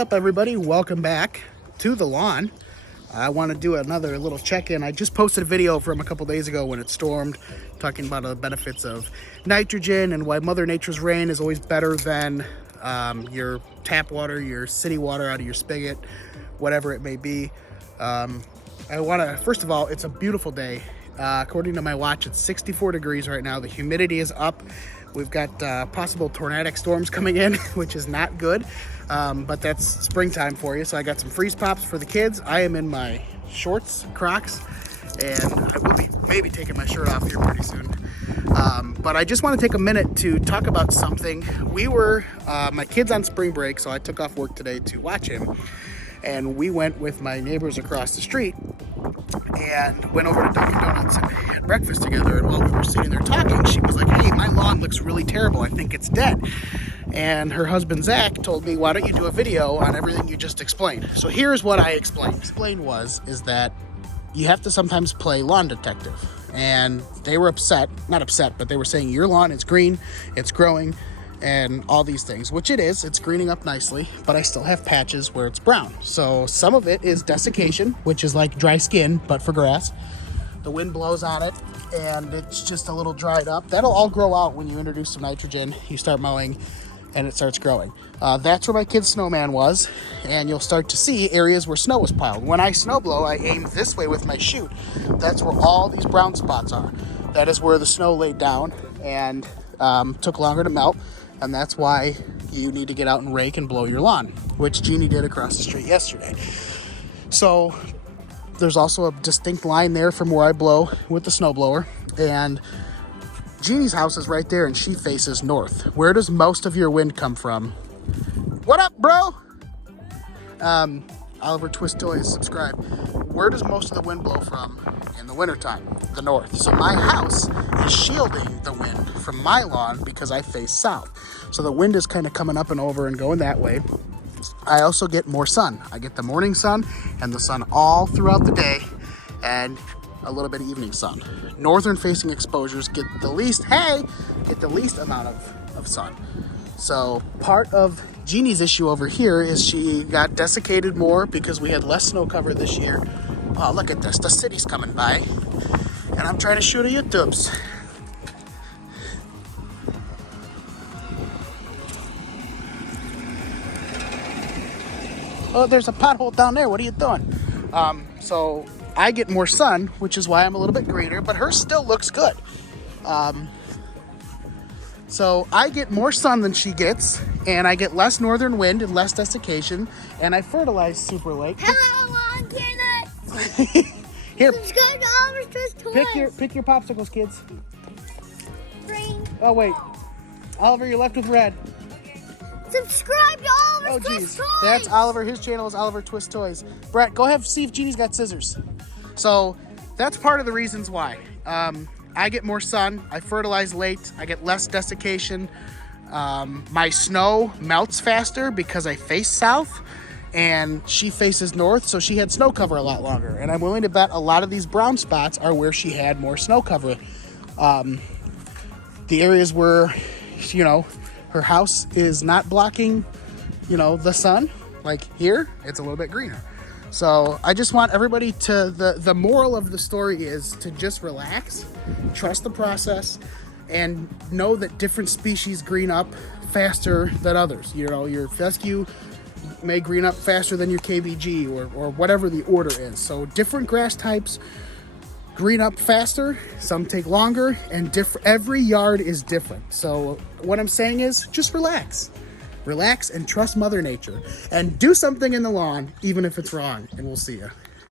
up, everybody? Welcome back to the lawn. I want to do another little check-in. I just posted a video from a couple days ago when it stormed, talking about the benefits of nitrogen and why Mother Nature's rain is always better than your tap water, your city water out of your spigot, whatever it may be. I want to, first of all, it's a beautiful day. According to my watch, it's 64 degrees right now. The humidity is up. We've got possible tornadic storms coming in, which is not good, but that's springtime for you. So I got some freeze pops for the kids. I am in my shorts, Crocs, and I will be maybe taking my shirt off here pretty soon. But I just want to take a minute to talk about something. We were, my kid's on spring break, so I took off work today to watch him. And we went with my neighbors across the street and went over to Dunkin' Donuts and had breakfast together. And while we were sitting there talking, she was like, "Hey, my lawn looks really terrible. I think it's dead." And her husband, Zach, told me, "Why don't you do a video on everything you just explained?" So here's what I explained. Is that you have to sometimes play lawn detective. And they were not upset, but they were saying your lawn is green, it's growing, and all these things, which it is. It's greening up nicely, but I still have patches where it's brown. So some of it is desiccation, which is like dry skin, but for grass. The wind blows on it, and it's just a little dried up. That'll all grow out when you introduce some nitrogen. You start mowing, and it starts growing. That's where my kid's snowman was, and you'll start to see areas where snow was piled. When I snow blow, I aim this way with my chute. That's where all these brown spots are. That is where the snow laid down and took longer to melt. And that's why you need to get out and rake and blow your lawn, which Jeannie did across the street yesterday. So there's also a distinct line there from where I blow with the snowblower. And Jeannie's house is right there, and she faces north. Where does most of your wind come from? What up, bro? Oliver Twist Toys, subscribe. Where does most of the wind blow from in the wintertime? The north. So my house is shielding the wind from my lawn because I face south. So the wind is kind of coming up and over and going that way. I also get more sun. I get the morning sun and the sun all throughout the day and a little bit of evening sun. Northern facing exposures get the least amount of sun. So part of Jeannie's issue over here is she got desiccated more because we had less snow cover this year. Oh, look at this. The city's coming by. And I'm trying to shoot a YouTubes. Oh, there's a pothole down there. What are you doing? So I get more sun, which is why I'm a little bit greener, but hers still looks good. So I get more sun than she gets, and I get less northern wind and less desiccation, and I fertilize super late. Hello, lawn tenants! Here, Subscribe to Oliver's Twist Toys! pick your popsicles, kids. Green. Oh, wait. Oliver, you're left with red. Subscribe to Oliver's Twist Toys! That's Oliver. His channel is Oliver Twist Toys. Brett, go ahead and see if Jeannie's got scissors. So that's part of the reasons why. I get more sun, I fertilize late, I get less desiccation. My snow melts faster because I face south and she faces north, so she had snow cover a lot longer. And I'm willing to bet a lot of these brown spots are where she had more snow cover. The areas where, her house is not blocking, the sun, like here, it's a little bit greener. So I just want everybody to, the moral of the story is to just relax, trust the process, and know that different species green up faster than others. Your fescue may green up faster than your KBG or whatever the order is. So different grass types green up faster, some take longer, and every yard is different. So what I'm saying is just relax. Relax and trust Mother Nature and do something in the lawn, even if it's wrong, and we'll see you.